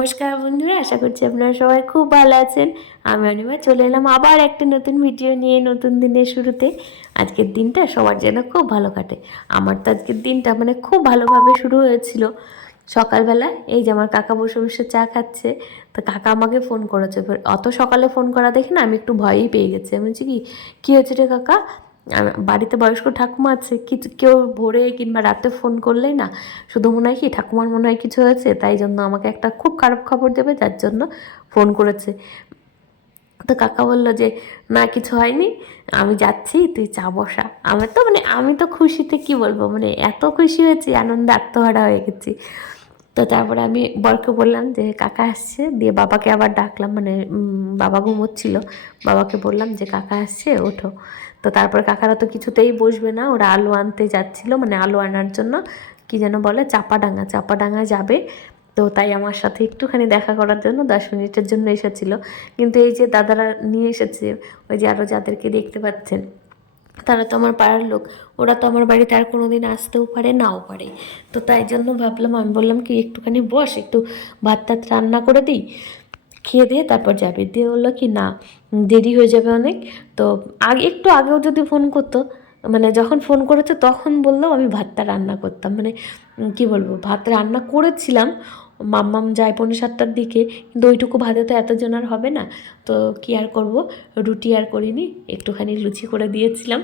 নমস্কার বন্ধুরা, আশা করছি আপনারা সবাই খুব ভালো আছেন। আমি অনিমা চলে এলাম আবার একটা নতুন ভিডিও নিয়ে নতুন দিনের শুরুতে। আজকের দিনটা সবার যেন খুব ভালো কাটে। আমার তো আজকের দিনটা খুব ভালোভাবে শুরু হয়েছিল। সকালবেলা এই যে আমার কাকা বসে বসে চা খাচ্ছে, তো কাকা আমাকে ফোন করেছে। অত সকালে ফোন করা দেখে না আমি একটু ভয়ই পেয়ে গেছি। আমি বলছি কী হয়েছে রে কাকা? বাড়িতে বয়স্ক ঠাকুমা আছে, কিছু কেউ ভোরে কিংবা রাতে ফোন করলেই না শুধু মনে হয় ঠাকুমার মনে হয় কিছু হয়েছে, তাই জন্য আমাকে একটা খুব খারাপ খবর দেবে, যার জন্য ফোন করেছে। তো কাকা বললো যে না, কিছু হয়নি, আমি যাচ্ছি, তুই চা বসা। আমার তো আমি তো খুশিতে কি বলবো, এত খুশি হয়েছি, আনন্দে আত্মহারা হয়ে গেছি। তো তারপরে আমি বরকে বললাম যে কাকা আসছে, দিয়ে বাবাকে আবার ডাকলাম, বাবা ঘুমোচ্ছিল, বাবাকে বললাম যে কাকা আসছে, ওঠো। তো তারপরে কাকারা তো কিছুতেই বসবে না, ওরা আলু আনতে যাচ্ছিলো, আলু আনার জন্য কি যেন বলে চাপাডাঙ্গা যাবে। তো তাই আমার সাথে একটুখানি দেখা করার জন্য 10 মিনিটের জন্য এসেছিলো। কিন্তু এই যে দাদারা নিয়ে এসেছে, ওই যে আরও যাদেরকে দেখতে পাচ্ছেন, তারা তো আমার পাড়ার লোক, ওরা তো আমার বাড়িতে আর কোনো দিন আসতেও পারে নাও পারে। তো তাই জন্য ভাবলাম, আমি বললাম কি একটুখানি বস, একটু ভাত টাত রান্না করে দিই, খেয়ে দিয়ে তারপর যাবে। দিয়ে বললো কি না, দেরি হয়ে যাবে অনেক। তো একটু আগেও যদি ফোন করতো, যখন ফোন করেছে তখন বললো আমি ভাতটা রান্না করতাম, কি বলবো, ভাত রান্না করেছিলাম, মাম্মাম যায় 6:45টার দিকে, কিন্তু ওইটুকু ভাতে তো এতজন আর হবে না। তো কী আর করবো, রুটি আর করিনি, একটুখানি লুচি করে দিয়েছিলাম।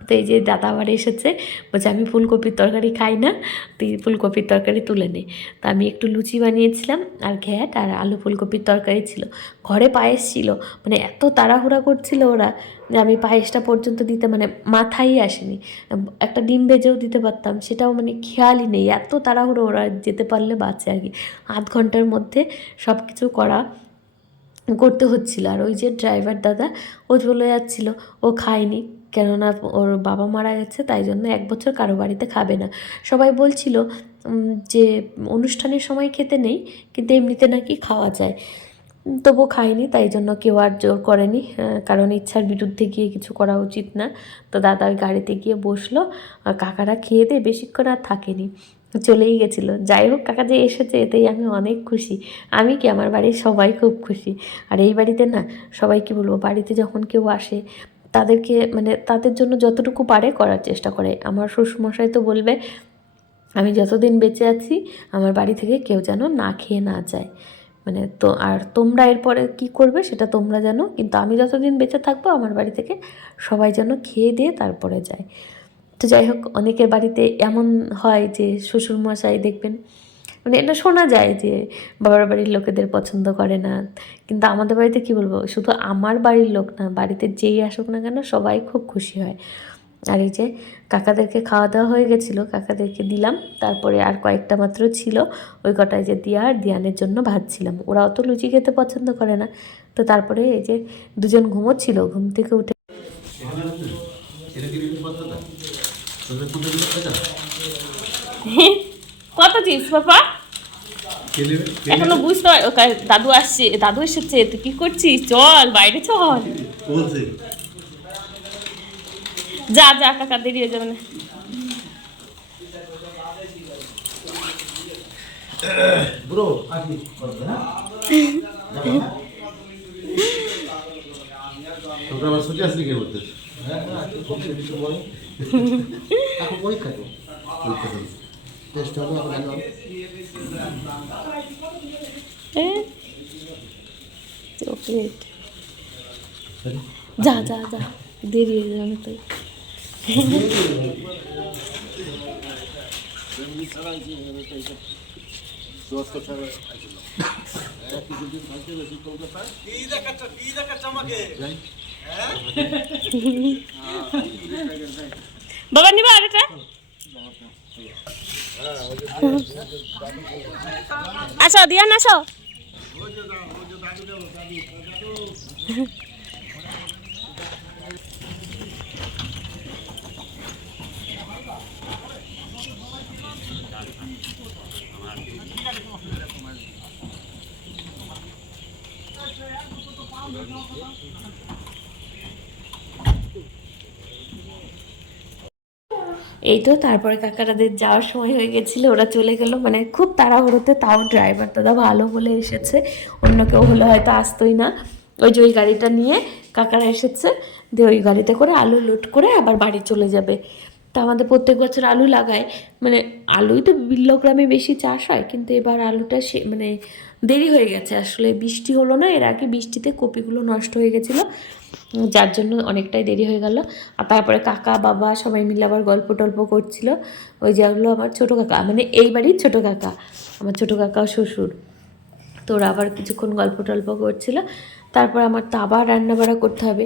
তো এই যে দাদা আবার এসেছে, বলছে আমি ফুলকপির তরকারি খাই না, তুই ফুলকপির তরকারি তুলে নে। তা আমি একটু লুচি বানিয়েছিলাম, আর ঘ্যাট আর আলু ফুলকপির তরকারি ছিল, ঘরে পায়েস ছিল। এত তাড়াহুড়া করছিল ওরা যে আমি পায়েসটা পর্যন্ত দিতে মাথায় আসেনি। একটা ডিম ভেজেও দিতে পারতাম, সেটাও খেয়ালই নেই, এত তাড়াহুড়ো, ওরা যেতে পারলে বাঁচে আর কি। আধ ঘন্টার মধ্যে সব কিছু করতে হচ্ছিল। আর ওই যে ড্রাইভার দাদা, ও চলে যাচ্ছিল, ও খায়নি, কেননা ওর বাবা মারা গেছে, তাই জন্য 1 বছর কারো বাড়িতে খাবে না। সবাই বলছিল যে অনুষ্ঠানের সময় খেতে নেই, কিন্তু এমনিতে নাকি খাওয়া যায়। তবু খায়নি, তাই জন্য কেউ আর জোর করেনি, কারণ ইচ্ছার বিরুদ্ধে গিয়ে কিছু করা উচিত না। তো দাদা ওই গাড়িতে গিয়ে বসলো, আর কাকারা খেয়ে দিয়ে বেশিক্ষণ আর থাকেনি, চলেই গেছিলো। যাই হোক, কাকা যে এসেছে এতেই আমি অনেক খুশি। আমি কি, আমার বাড়ির সবাই খুব খুশি। আর এই বাড়িতে না, সবাই কি বলবো, বাড়িতে যখন কেউ আসে তাদেরকে তাদের জন্য যতটুকু পারে করার চেষ্টা করে। আমার শ্বশুরমশাই তো বলবে আমি যতদিন বেঁচে আছি আমার বাড়ি থেকে কেউ যেন না খেয়ে না যায়। তো আর তোমরা এরপরে কি করবে সেটা তোমরা জানো, কিন্তু আমি যতদিন বেঁচে থাকবো আমার বাড়ি থেকে সবাই যেন খেয়ে দিয়ে তারপরে যায়। তো যাই হোক, অনেকের বাড়িতে এমন হয় যে শ্বশুরমশাই দেখবেন, এটা শোনা যায় যে বাবার বাড়ির লোকেদের পছন্দ করে না, কিন্তু আমাদের বাড়িতে কি বলবো, শুধু আমার বাড়ির লোক না, বাড়িতে যেই আসুক না কেন সবাই খুব খুশি হয়। আর এই যে কাকাদেরকে খাওয়া দাওয়া হয়ে গেছিলো, কাকাদেরকে দিলাম, তারপরে আর কয়েকটা মাত্র ছিল, ওই কটায় যে দিয়া আর দিয়ানের জন্য ভাজছিলাম। ওরা অত লুচি খেতে পছন্দ করে না। তো তারপরে এই যে দুজন ঘুমোচ্ছিল, ঘুম থেকে উঠে কত চিপস বাবা, এখনো বুঝতে পার, দাদু আসছে, দাদু এসেছে, তুই কি করছিস, চল বাইরে চল। যা যা, কাকা দেরি হয়ে যাবে না। ব্রো তোমরা আবার ছুটি আসলি কে বলতে? এখন পরীক্ষা তো টেস্ট হবে এখন। চকলেট, যা যা যা, দেরি হয়ে যাবে তাই। বাবা নিবা আরেকটা, আসো দিয়ান আসো। এই তো তারপরে কাকারাদের যাওয়ার সময় হয়ে গেছিলো, ওরা চলে গেল, মানে খুব তাড়াহুড়োতে, তাও ড্রাইভার দাদা ভালো বলে এসেছে, অন্য কেউ হলে হয়তো আসতোই না। ওই যে ওই গাড়িটা নিয়ে কাকারা এসেছে, দিয়ে ওই গাড়িতে করে আলু লোড করে আবার বাড়ি চলে যাবে। তা আমাদের প্রত্যেক বছর আলু লাগায়, মানে আলুই তো বিল্লগ্রামে বেশি চাষ হয়, কিন্তু এবার আলুটা মানে দেরি হয়ে গেছে, আসলে বৃষ্টি হলো না, এর আগে বৃষ্টিতে কপিগুলো নষ্ট হয়ে গেছিলো, যার জন্য অনেকটাই দেরি হয়ে গেল। আর তারপরে কাকা বাবা সবাই মিলে আবার গল্প টল্প করছিল। ওই যেগুলো আমার ছোটো কাকা, মানে এই বাড়ির ছোটো কাকা, আমার ছোটো কাকা শ্বশুর, তো ওরা আবার কিছুক্ষণ গল্প টল্প করছিল। তারপর আমার তো আবার রান্নাবাড়া করতে হবে।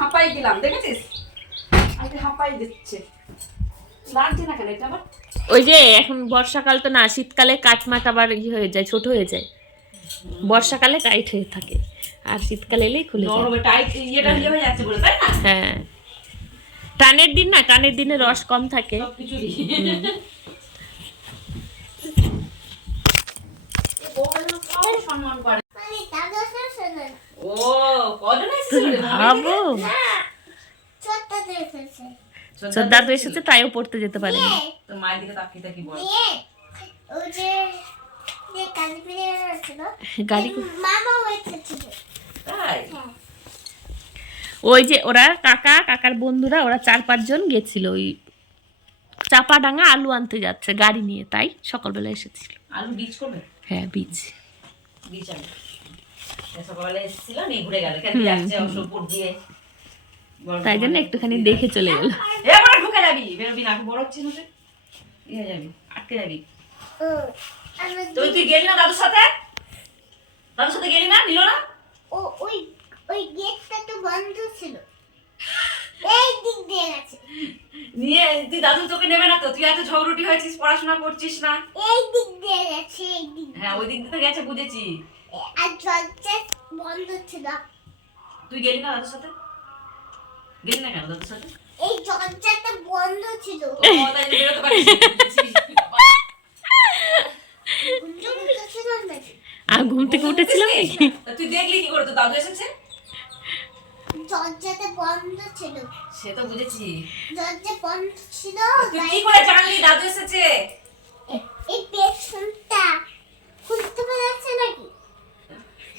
হাঁপাই গেলাম, দেখেছিস আজকে হাঁপাই দিচ্ছে, লাগছে না কেন এটা আবার? ওই যে এখন বর্ষাকাল তো না, শীতকালে কাঠমাট আবার হয়ে যায়, ছোট হয়ে যায়, বর্ষাকালে টাইট হয়ে থাকে, আর শীতকালে এলেই খুলে যায়। নরমে টাইট ইয়েটা হয়ে যাচ্ছে বলে, তাই না? হ্যাঁ, টানের দিন না, টানের দিনে রস কম থাকে। কিছুরই সম্মান করে। ও কজন এসেছিল রে? ভাবো, তোর দাদু এসেছে, তাইও পড়তে যেতে পারেনি। তোর মায়ের দিকে তাকিয়ে তাকিয়ে বল। গাড়ি তাই ওই যে ওরা কাকার বন্ধুরা, ওরা 4-5 জন গেছিল ওই চাপাডাঙ্গা আলু আনতে যাচ্ছে গাড়ি নিয়ে, তাই সকালবেলা এসেছিল। আলু বীজ করবে? হ্যাঁ, বীজ আলু সকালবেলা এসেছিল, নিয়ে ঘুরে গেল, কেন যাচ্ছে অশোকপুর দিয়ে, তাই জন্য একটুখানি দেখে চলে গেল। এবারে ঢুকে যাবি, বেরোবি না, বড় হচ্ছিস না, ইয়ে যাবি, আটকে যাবি। তুই গেলি না দাদুর সাথে? দাদুর সাথে গেলি না, নিল না? ওই গেটটা তো বন্ধ ছিল, এই দিক দিয়ে গেছে। নিয়ে তুই দাদু তোকে নেবে না তো? তুই এত ঝগড়ুটি হয়েছিস, পড়াশোনা করছিস না। এই দিক দিয়ে গেছে, এই দিক। হ্যাঁ, ওই দিক দিয়ে গেছে, বুঝেছি। আর দরজা বন্ধ ছিল। তুই গেলি না দাদুর সাথে? গেলি না কেন দাদুর সাথে? এই দরজাটা বন্ধ ছিল। ও তাই বেরোতে পারিস না, বুঝেছি। আর ঘুম থেকে উঠেছিলাম নাকি? তুই দেখলি কি করে তো দাদু এসেছে? দরজাটা বন্ধ ছিল। সে তো বুঝেছি। দরজা বন্ধ ছিল। তুই কি করে জানলি দাদু এসেছে? এই পেছনটা খুলতে পারছে নাকি?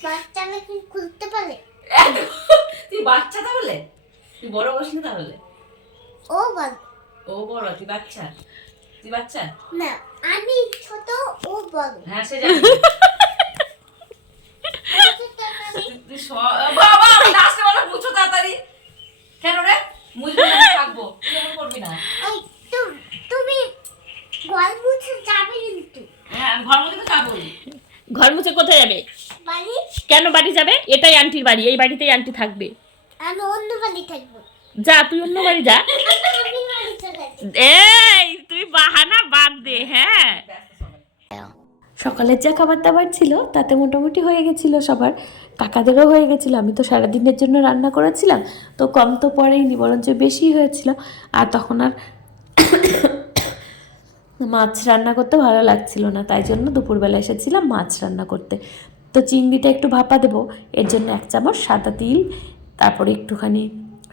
বাচ্চারা কি খুলতে পারে? তুই বাচ্চা তাহলে? তুই বড় হস না তাহলে? ও বল। ও বড়, তুই বাচ্চা? তুই বাচ্চা না, আমি ছোট, ও বড়। হ্যাঁ, সে জানি। বাবা, লাস্টে বলো মুছো তাড়াতাড়ি। কেন রে? মুছবি না, থাকবো, তুই এমন করবি না। ওই তুমি ঘর মুছে যাবে কিন্তু। হ্যাঁ, আমি ঘর মধ্যে তো যাবোই। ঘর মুছে কোথায় যাবে? বাড়ি? কেন বাড়ি যাবে? এটাই আন্টির বাড়ি, এই বাড়িতেই আন্টি থাকবে। আমি অন্য বাড়ি থাকবো। যা, তুই অন্য বাড়ি যা। আমি বাড়ি চলে যাবো। এই তুই বাহানা বাদ দে। হ্যাঁ, সকালের যা খাবার দাবার ছিল তাতে মোটামুটি হয়ে গেছিলো সবার, কাকাদেরও হয়ে গেছিলো। আমি তো সারাদিনের জন্য রান্না করেছিলাম, তো কম তো পড়েইনি, বরঞ্চ বেশি হয়েছিল। আর তখন আর মাছ রান্না করতে ভালো লাগছিল না, তাই জন্য দুপুরবেলা এসেছিলাম মাছ রান্না করতে। তো চিংড়িটা একটু ভাপা দেবো, এর জন্য 1 চামচ সাদা তিল, তারপরে একটুখানি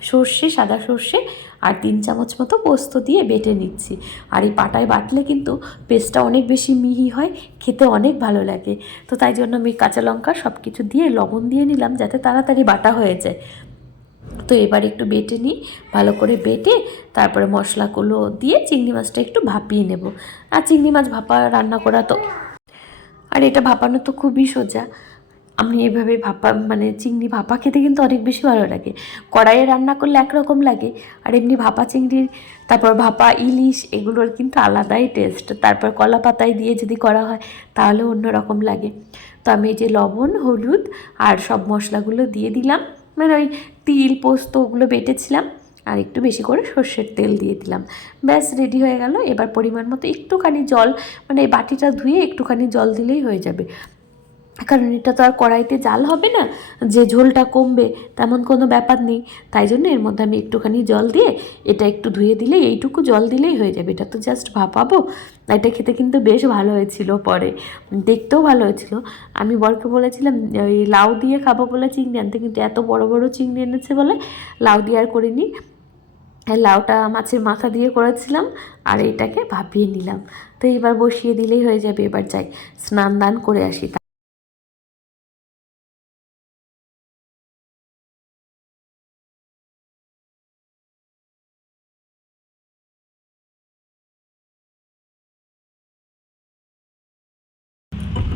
সর্ষে, সাদা সর্ষে, আর 3 চামচ মতো পোস্ত দিয়ে বেটে নিচ্ছি। আর এই পাটায় বাটলে কিন্তু পেস্টটা অনেক বেশি মিহি হয়, খেতে অনেক ভালো লাগে। তো তাই জন্য আমি কাঁচা লঙ্কা সব কিছু দিয়ে লবণ দিয়ে নিলাম, যাতে তাড়াতাড়ি বাটা হয়ে যায়। তো এবার একটু বেটে নিই, ভালো করে বেটে তারপরে মশলাগুলো দিয়ে চিংড়ি মাছটা একটু ভাপিয়ে নেব। আর চিংড়ি মাছ রান্না করা তো, আর এটা ভাপানো তো খুবই সোজা। আমি এভাবে মানে চিংড়ি ভাপা খেতে কিন্তু অনেক বেশি ভালো লাগে। কড়াইয়ে রান্না করলে একরকম লাগে, আর এমনি ভাপা চিংড়ির, তারপর ভাপা ইলিশ, এগুলোর কিন্তু আলাদাই টেস্ট। তারপর কলা পাতায় দিয়ে যদি করা হয় তাহলে অন্যরকম লাগে। তো আমি এই যে লবণ, হলুদ আর সব মশলাগুলো দিয়ে দিলাম, মানে ওই তিল পোস্ত ওগুলো বেটেছিলাম, আর একটু বেশি করে সর্ষের তেল দিয়ে দিলাম। ব্যাস রেডি হয়ে গেল। এবার পরিমাণ মতো একটুখানি জল, মানে এই বাটিটা ধুয়ে একটুখানি জল দিলেই হয়ে যাবে, কারণ এটা তো আর কড়াইতে জাল হবে না যে ঝোলটা কমবে, তেমন কোনো ব্যাপার নেই। তাই জন্য এর মধ্যে আমি একটুখানি জল দিয়ে এটা একটু ধুয়ে দিলে, এইটুকু জল দিলেই হয়ে যাবে। এটা তো জাস্ট ভাপাবো। এটা খেতে কিন্তু বেশ ভালো হয়েছিল, পরে দেখতেও ভালো হয়েছিল। আমি বরকে বলেছিলাম ওই লাউ দিয়ে খাবো বলে চিংড়ি আনতে, কিন্তু এত বড় বড় চিংড়ি এনেছে বলে লাউ দিয়ে আর করিনি। লাউটা মাছের মাথা দিয়ে করেছিলাম আর এইটাকে ভাপিয়ে নিলাম। তো এবার বসিয়ে দিলেই হয়ে যাবে। এবার যাই স্নান দান করে আসি।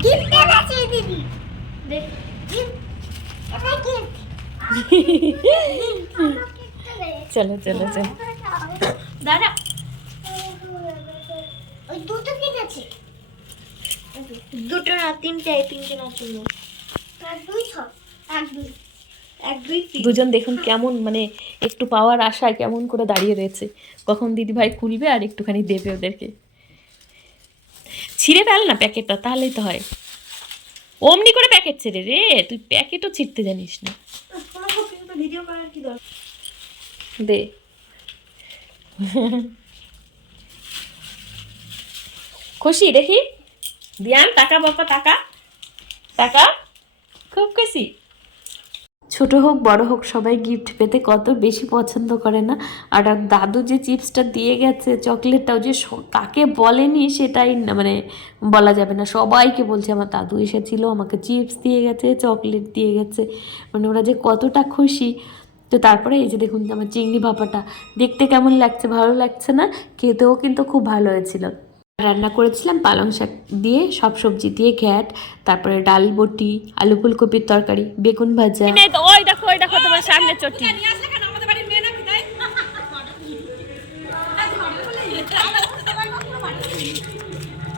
গিফট আছে দিদি, দেখ গিফট, এটা গিফট। চলো চলো চলো। দাদা ওই দুটো গিফট আছে, দুটো না তিনটে, তিনটে না চলো। আর দুই ছক, এক দুই, এক দুই তিন। দুজন দেখুন কেমন মানে একটু পাওয়ার আশায় কেমন করে দাঁড়িয়ে রয়েছে, কখন দিদিভাই খুলবে আর একটুখানি দেবে ওদেরকে। ছিঁড়ে ফেল না প্যাকেটটা, তাহলেই তো হয়। অমনি করে প্যাকেট ছেড়ে রে, তুই প্যাকেটও ছিঁড়তে জানিস না। তোমাকে কিন্তু ভিডিও করার কি দরকার? দে। খুশি দেখি দিয়ান, টাকা বাবা, টাকা টাকা, খুব খুশি। ছোট হোক বড় হোক সবাই গিফট পেতে কত বেশি পছন্দ করে না। আর দাদু যে চিপসটা দিয়ে গেছে, চকলেটটাও যে কাকে বলেনি সেটাই না, মানে বলা যাবে না, সবাইকে বলছে আমার দাদু এসেছিল, আমাকে চিপস দিয়ে গেছে, চকলেট দিয়ে গেছে, মানে ওরা যে কতটা খুশি। তো তারপরে এই যে দেখুন আমার চিংড়ি ভাপাটা দেখতে কেমন লাগছে, ভালো লাগছে না? খেতেও কিন্তু খুব ভালো হয়েছিল। রান্না করেছিলাম পালং শাক দিয়ে, সব সবজি দিয়ে ঘ্যাট, তারপরে ডাল বটি, আলু ফুলকপির তরকারি, বেগুন ভাজা। ওই দেখো তোমার সামনে চটি। নিয়ে আসলে কেন আমাদের বাড়ির মেয়ে নাকি তাই?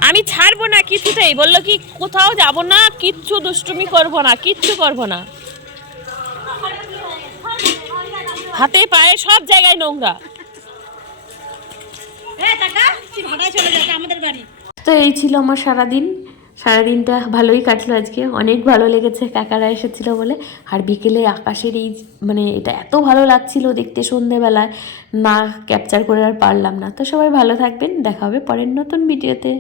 আমি ছাড়বো না কিছুতেই, বললো কি কোথাও যাব না, কিচ্ছু দুষ্টুমি করব না, কিচ্ছু করব না। হাতে পায়ে সব জায়গায় নোংরা। তো এই ছিল আমার সারাদিনটা ভালোই কাটলো আজকে, অনেক ভালো লেগেছে কাকারা এসেছিলো বলে। আর বিকেলে আকাশের এই মানে এটা এত ভালো লাগছিল দেখতে সন্ধেবেলায়, না ক্যাপচার করে আর পারলাম না। তো সবাই ভালো থাকবেন, দেখা হবে পরের নতুন ভিডিওতে।